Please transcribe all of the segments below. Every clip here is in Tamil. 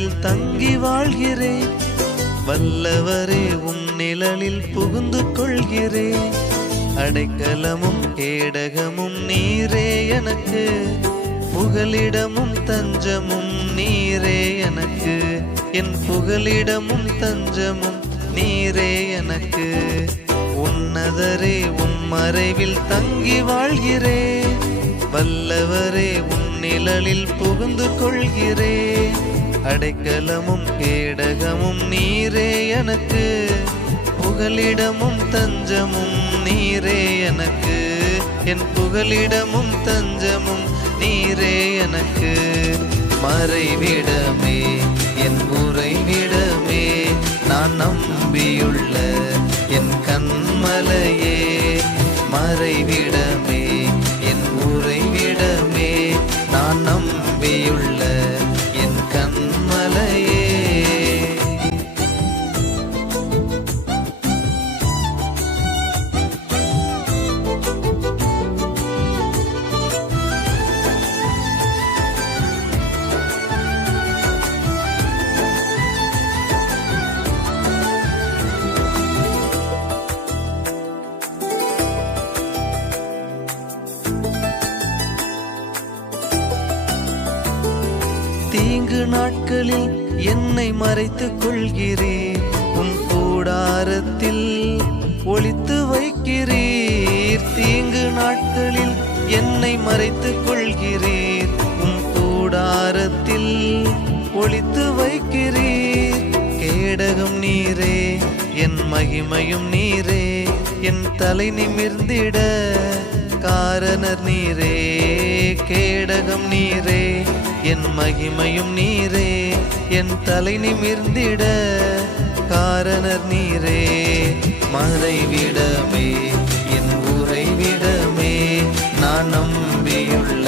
மறைவில் தங்கி வாழ்கிறேன். வல்லவரே உம் நிழலில் புகுந்து கொள்கிறேன். அடைக்கலமும் கேடகமும் நீரே எனக்கு, புகலிடமும் தஞ்சமும் நீரே எனக்கு. என் புகலிடமும் தஞ்சமும் நீரே எனக்கு. உன்னதரே உம் மறைவில் தங்கி வாழ்கிறேன். வல்லவரே உம் நிழலில் புகுந்து கொள்கிறேன். அடைக்கலமும் கேடகமும் நீரே எனக்கு, புகலிடமும் தஞ்சமும் நீரே எனக்கு. என் புகலிடமும் தஞ்சமும் நீரே எனக்கு. மறைவிடமே என் உறைவிடமே, நான் நம்பியுள்ள என் கண்மலையே. மறைவிடமே என் உறைவிடமே, நான் நம்பியுள்ள என் கண்மலையே. தீங்கு நாட்களில் என்னை மறைத்துக் கொள்கிறீர். உம் கூடாரத்தில் ஒளித்து வைக்கிறீர். தீங்கு நாட்களில் என்னை மறைத்துக் கொள்கிறீர். உம் கூடாரத்தில் ஒளித்து வைக்கிறீர். கேடகம் நீரே என் மகிமையும் நீரே, என் தலை நிமிர்ந்திட காரணர் நீரே. கேடகம் நீரே என் மகிமையும் நீரே, என் தலை நிமிர்ந்திட காரணர் நீரே. மறைவிடமே என் உறைவிடமே, நான் நம்பியுள்ள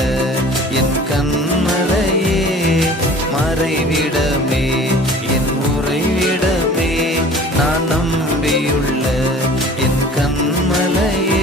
என் கண்மலையே. மறைவிடமே என் உறைவிடமே, நான் நம்பியுள்ள என் கண்மலையே.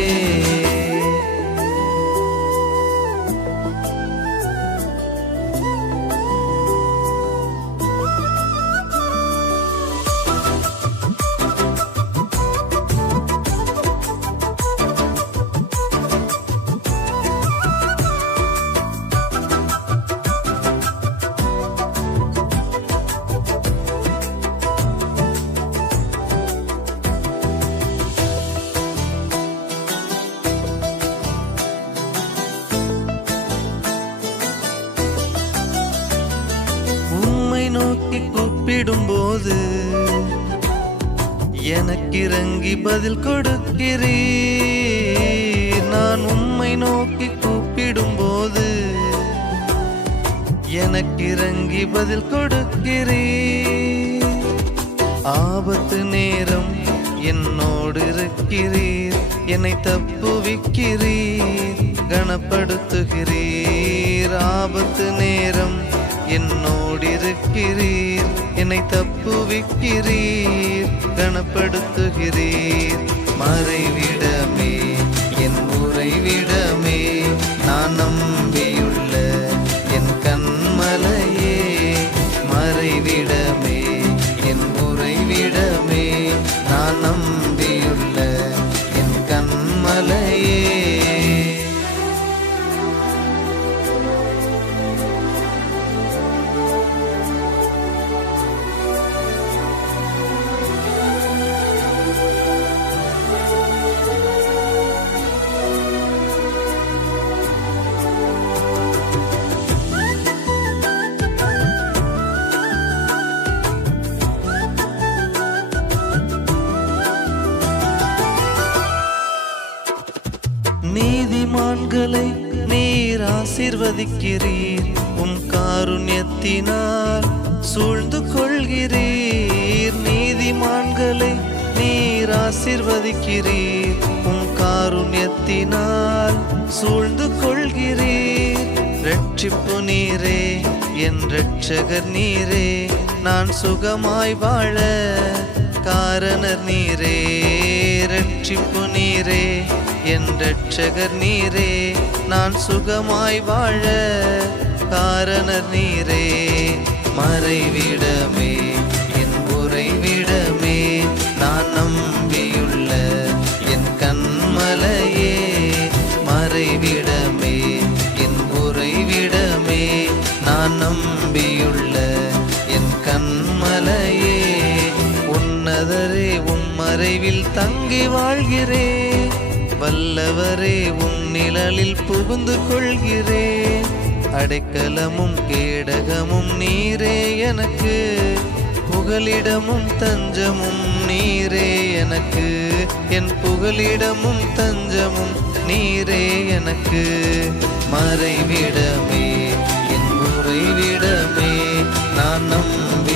நோக்கி கூப்பிடும்போது எனக்கிறங்கி பதில் கொடுக்கிறீர். நான் உம்மை நோக்கி கூப்பிடும்போது எனக்கிறங்கி பதில் கொடுக்கிறீர். ஆபத்து நேரம் என்னோடு இருக்கிறீர். என்னை தப்புவிக்கிறீர், கனப்படுத்துகிறீர். ஆபத்து நேரம் என்னோடு இருக்கிறீர். என்னை தப்புவிக்கிறீர், கனப்படுத்துகிறீர். மறைவிடமே என் உறைவிடமே, நான் நம்பியுள்ள என் கண்மலையே. மறைவிடமே என் உறைவிடமே, நான் நம்பியுள்ள என் கண்மலையே. நீதிமான்களை நீர் ஆசீர்வதிக்கிறீர். உம் காருண்யத்தினால் சூழ்ந்து கொள்கிறீர். நீதிமான்களை நீர் ஆசீர்வதிக்கிறீர். உம் காருண்யத்தினால் சூழ்ந்து கொள்கிறீர். இரட்சிப்பு நீரே என் இரட்சகர் நீரே, நான் சுகமாய் வாழ காரணர் நீரே. இரட்சிப்பு நீரே என் இரட்சகர் நீரே, நான் சுகமாய் வாழ காரணர் நீரே. மறைவிடமே என் உறைவிடமே நான் நம்பியுள்ள என் கண்மலையே மறைவிடமே என் உறைவிடமே நான் நம்பியுள்ள என் கண்மலையே உன்னதரே உம் மறைவில் தங்கி வாழ்கிறேன் வல்லவரே உன் நிழலில் புகுந்து கொள்கிறேன் அடைக்கலமும் கேடகமும் நீரே எனக்கு புகலிடமும் தஞ்சமும் நீரே எனக்கு என் புகலிடமும் தஞ்சமும் நீரே எனக்கு மறைவிடமே என் உறைவிடமே நான் நம்பி